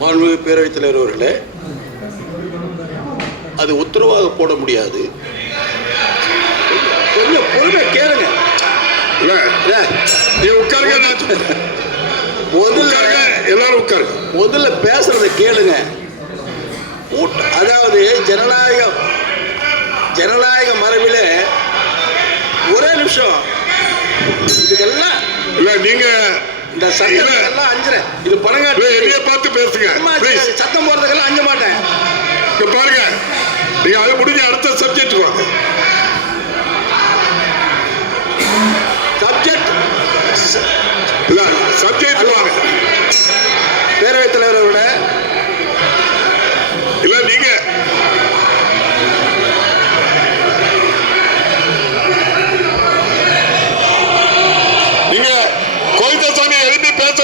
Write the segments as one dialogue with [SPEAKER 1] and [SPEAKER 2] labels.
[SPEAKER 1] மாண்புமிகு பேரவைத் தலைவர் அவர்களே அது உத்தரவாக போட முடியாது. கொஞ்சம் பொறுமை கேளுங்க.
[SPEAKER 2] இல்ல
[SPEAKER 1] இல்ல,
[SPEAKER 2] நீ உட்காருங்க நான் சொல்றேன்.
[SPEAKER 1] முதல்ல
[SPEAKER 2] உட்காருங்க எல்லாரும் உட்காருங்க.
[SPEAKER 1] முதல்ல பேசுறத கேளுங்க. கூட்ட- அதாவது ஜனநாயகம் ஜனநாயக மரபிலே ஒரே நிமிஷம். இதுக்கெல்லாம்
[SPEAKER 2] இல்ல நீங்க
[SPEAKER 1] இந்த சட்டத்துக்கெல்லாம் அஞ்சுறேன். இது
[SPEAKER 2] இல்ல,
[SPEAKER 1] பணங்காட்டு
[SPEAKER 2] என்னைய பார்த்து ப்ளீஸ்
[SPEAKER 1] சத்தம் போடுறதுக்கெல்லாம் அஞ்ச மாட்டேன்.
[SPEAKER 2] பாருங்க. நீங்க அது முடிஞ்ச அடுத்த சப்ஜெக்ட் வாங்க.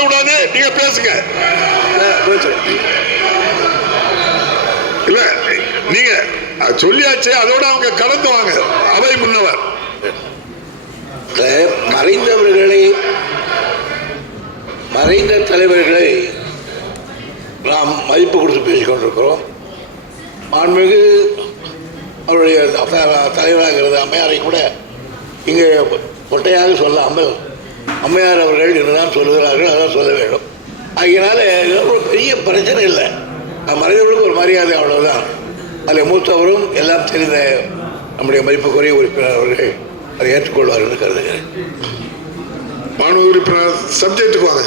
[SPEAKER 2] எழுப்பி பேச கூடாது நீங்க பேசுங்க
[SPEAKER 1] இல்ல,
[SPEAKER 2] நீங்க சொல்லியாச்சு அதோட அவங்க கலந்து வாங்க. அவை முன்னவர்.
[SPEAKER 1] மறைந்தவர்களை மறைந்த தலைவர்களை நாம் மதிப்பு கொடுத்து பேசிக் கொண்டிருக்கிறோம். மாண்புமிகு அவருடைய தலைவராக இருந்த அம்மையாரை கூட இங்கே ஒட்டையாக சொல்லாமல் அம்மையார் அவர்கள் என்னதான் சொல்லுகிறார்கள் அதான் சொல்ல வேண்டும். ஆகையினால இது ஒரு பெரிய பிரச்சனை இல்லை. அது மறைந்தவர்களுக்கு ஒரு மரியாதை அவ்வளவுதான். அதில் மூத்தவரும் எல்லாம் தெரிந்த நம்முடைய மதிப்புக்குரிய உறுப்பினர் அவர்கள் அதை ஏற்றுக்கொள்வார் என்று கருதுகிறேன்.
[SPEAKER 2] மாணவ உறுப்பினர் சப்ஜெக்ட்டுக்கு வாங்க.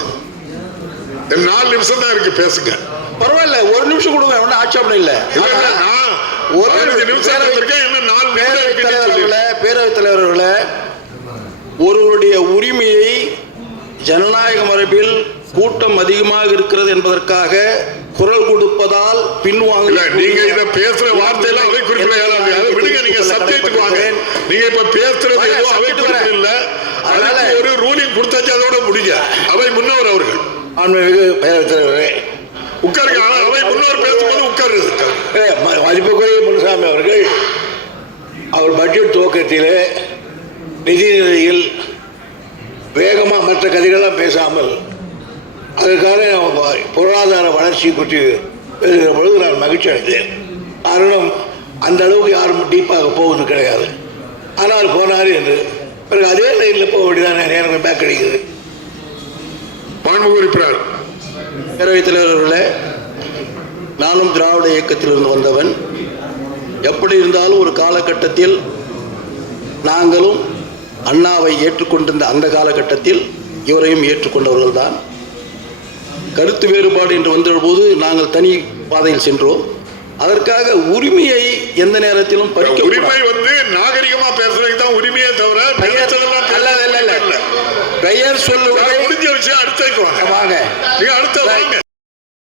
[SPEAKER 2] நாலு நிமிஷம் தான் இருக்கு பேசுங்க.
[SPEAKER 1] பரவாயில்ல ஒரு நிமிஷம் கொடுங்க ஒன்றும் ஆட்சேபனை இல்லை. ஒரு
[SPEAKER 2] நிமிஷம்
[SPEAKER 1] பேரவைத் தலைவர்களே. பேரவைத் தலைவர்களே ஒருவருடைய உரிமையை ஜனநாயக மரபில் கூட்டம் அதிகமாக இருக்கிறது என்பதற்காக குரல் கொடுப்பதால் பின்வாங்க
[SPEAKER 2] நீங்க இத பேசுற வார்த்தையெல்லாம் அவை குறிப்பிட இயலாது. அதை விடுங்க நீங்க சப்ஜெக்ட் வாங்க. நீங்க இப்ப பேசுறது எதுவும் அவை குறிப்பிட. இல்ல
[SPEAKER 1] அதனால-
[SPEAKER 2] ஒரு ரூலிங் கொடுத்தாச்சு அதோட முடிங்க. அவை முன்னவர் அவர்கள்.
[SPEAKER 1] மாண்புமிகு பேரவைத் தலைவரே
[SPEAKER 2] உட்காருங்க ஆனா அவை முன்னவர் பேசும்போது உட்காருது
[SPEAKER 1] மதிப்புக்குரிய முனுசாமி அவர்கள் அவர் பட்ஜெட் துவக்கத்திலே நிதிநிலையில் வேகமாக மற்ற கதைகள்லாம் பேசாமல் அதற்கான வ- பொருளாதார வளர்ச்சி பற்றி பேசுகிற பொழுது நான் மகிழ்ச்சி அடைந்தேன். காரணம் அந்த அளவுக்கு யாரும் டீப்பாக போவது கிடையாது. ஆனால் போனார் என்று. பிறகு அதே லைனில் போக வேண்டியதான நேரம் பேக் அடிக்குது.
[SPEAKER 2] மாண்பு உறுப்பினர்
[SPEAKER 1] பேரவைத் தலைவர் அவர்களே நானும் திராவிட இயக்கத்திலிருந்து வந்தவன். எப்படி இருந்தாலும் ஒரு காலகட்டத்தில் நாங்களும் அண்ணாவை ஏற்றுக்கொண்டிருந்த அந்த காலகட்டத்தில் இவரையும் ஏற்றுக்கொண்டவர்கள்தான். கருத்து வேறுபாடு என்று வந்தபோது நாங்கள் தனி பாதையில் சென்றோம். அதற்காக உரிமையை எந்த நேரத்திலும் பறிக்க
[SPEAKER 2] உரிமை வந்து நாகரிகமா பேசுறதுக்கு தான் உரிமையே தவிர
[SPEAKER 1] பெயர் பெயர் சொல்லுவதை
[SPEAKER 2] முடிஞ்ச விஷயம் அடுத்த வாங்க.
[SPEAKER 1] வாங்க.
[SPEAKER 2] நீங்க அடுத்த வாங்க.